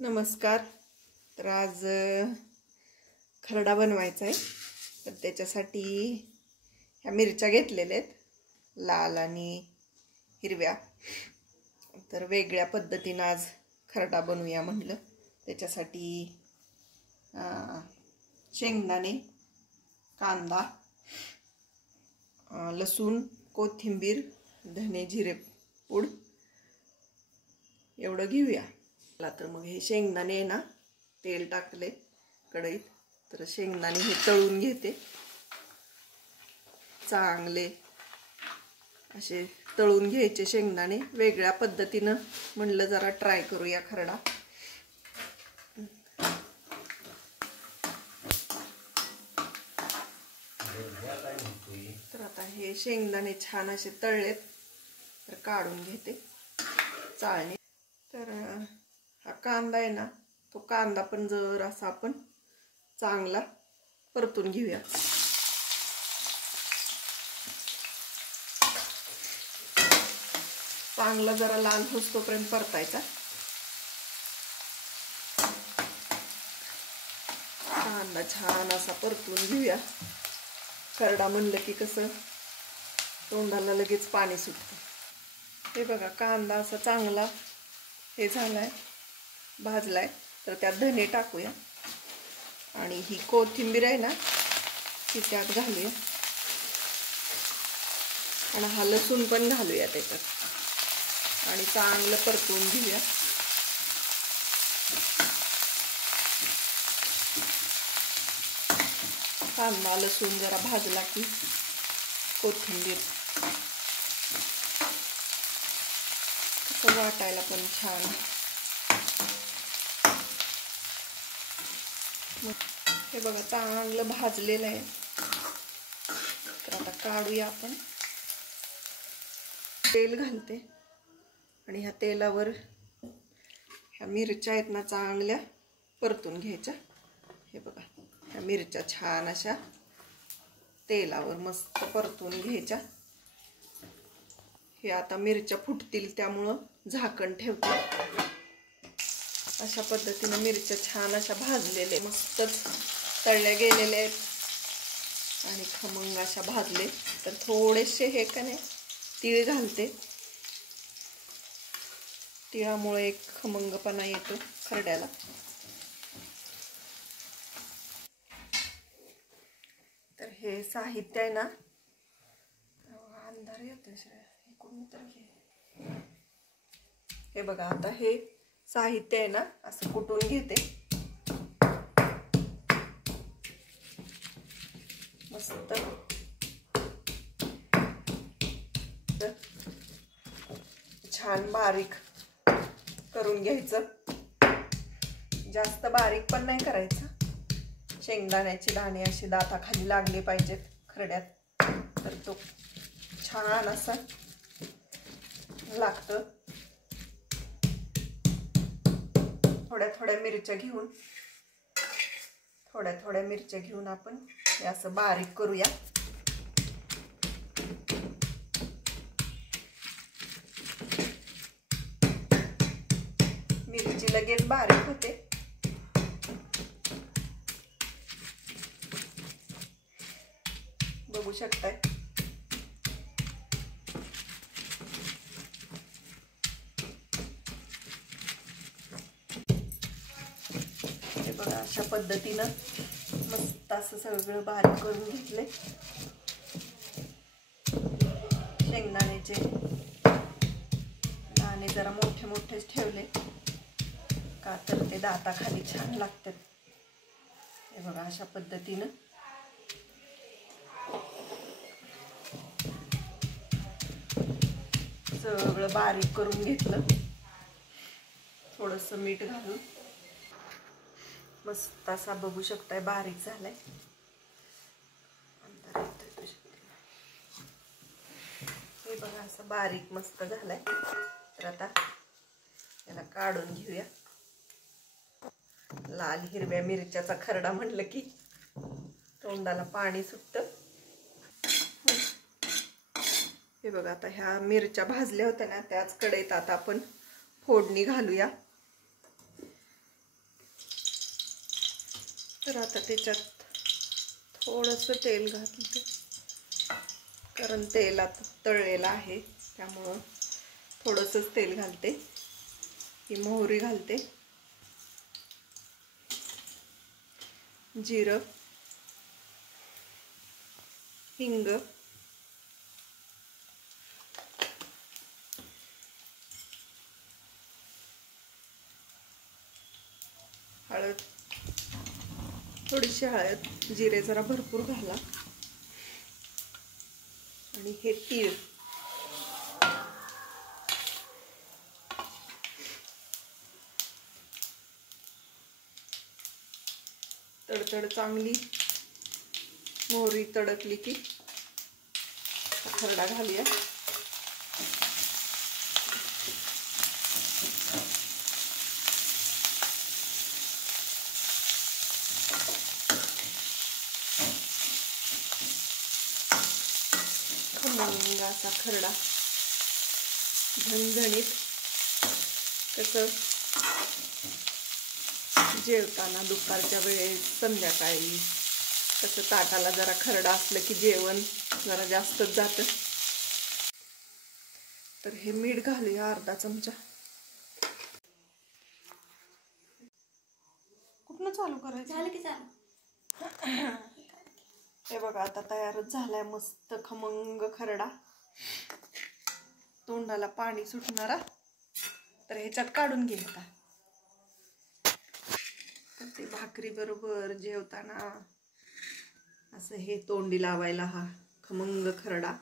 नमस्कार. तर आज खरडा बनवायचा आहे. तर त्याच्यासाठी ह्या मिरच्या घेतलेल्या आहेत, लाल आणि हिरव्या. तर वेगळ्या पद्धतीने आज खरडा बनवूया म्हणलं. त्याच्यासाठी शेंगदाणे, कांदा, लसूण, कोथिंबीर, धने, जिरे पूड एवढं घेऊया. तर मग हे शेंगदाणे आहे ना, तेल टाकले कढईत. तर शेंगदाणे हे तळून घेते. चांगले असे तळून घ्यायचे शेंगदाणे. वेगळ्या पद्धतीनं म्हणलं जरा ट्राय करूया खरडा. तर आता हे शेंगदाणे छान असे तळलेत, तर काढून घेते चाळणे. तर हा कांदा आहे ना, तो कांदा पण जर असा आपण चांगला परतून घेऊया. चांगला जरा लाल होईपर्यंत परतायचा. कांदा छान असा परतून घेऊया. खरडा म्हणलं की कसं तोंडाला लगेच पाणी सुटतं. हे बघा, कांदा असा चांगला हे झालाय, भाजलाय. तर त्यात धने टाकूया आणि ही कोथिंबीर आहे ना, ती त्यात घालूया. आणि हा लसूण पण घालूया त्याच्यात आणि चांगलं परतून घेऊया. कांदा लसूण जरा भाजला की कोथिंबीर कसं वाटायला पण छान. हे बघा, चांगलं भाजलेलं आहे. तर आता काढूया आपण. तेल घालते आणि ह्या तेलावर ह्या मिरच्या आहेत ना, चांगल्या परतून घ्यायच्या. हे बघा, ह्या मिरच्या छान अशा तेलावर मस्त परतून घ्यायच्या. हे आता मिरच्या फुटतील त्यामुळं झाकण ठेवते. अशा पद्धतीने मिरच्या छान अशा भाजलेले मस्तच तळल्या गेलेले आहेत आणि खमंग अशा भाजले. तर थोडेसे हे का नाही तीळ घालते. तिळामुळे एक खमंगपणा येतो खरड्याला. तर हे साहित्य आहे ना, अंधार येतो हे बघा. आता हे साहित्य आहे ना, असं कुटून घेते. मस्त छान बारीक करून घ्यायचं. जास्त बारीक पण नाही करायचं. शेंगदाण्याचे दाणे असे दाताखाली लागले पाहिजेत खरड्यात, तर तो छान असा लागतं. थोड्या थोड्या मिरच्या घेऊन आपण हे असं बारीक करूया. मिरची लगेच बारीक होते. बघू शकताय. हे बघा, अशा पद्धतीनं मस्त असं सगळं बारीक करून घेतले. शेंगदाण्याचे दाणे जरा मोठे मोठेच ठेवले का तर ते दाताखाली छान लागतात. हे बघा, अशा पद्धतीनं सगळं बारीक करून घेतलं. थोडंसं मीठ घालून मस्त असा बघू शकताय बारीक झालाय. हे बघा, असं बारीक मस्त झालाय. तर आता याला काढून घेऊया. लाल हिरव्या मिरच्याचा खरडा म्हटलं की तोंडाला पाणी सुटतं. हे बघा, आता ह्या मिरच्या भाजल्या होत्या ना, त्याच कढईत आता आपण फोडणी घालूया. तर आता त्याच्यात थोडंसं तेल घालते, कारण तेलात तळलेलं आहे त्यामुळं थोडंसंच तेल घालते. ही मोहरी घालते, जिरं, हिंग, हळद, थोडीशी हळद, जिरे जरा भरपूर घाला, आणि हे तीळ. तडतड चांगली मोहरी तडकली की खरडा घालूया. खमंग असा खरडा, झणझणीत. कसं जेवताना दुपारच्या वेळेस, संध्याकाळी कसं ताटाला जरा खरडा असलं की जेवण जरा जास्तच जातं. तर हे मीठ घालूया अर्धा चमचा. कुठनं चालू करायचं? झालं की चालू. हे बघा आता तयारच झालाय मस्त खमंग खरडा, तोंडाला पाणी सुटणारा. तर ह्याच्यात काढून घे आता. तर ते भाकरी बरोबर जेवताना असं हे तोंडी लावायला हा खमंग खरडा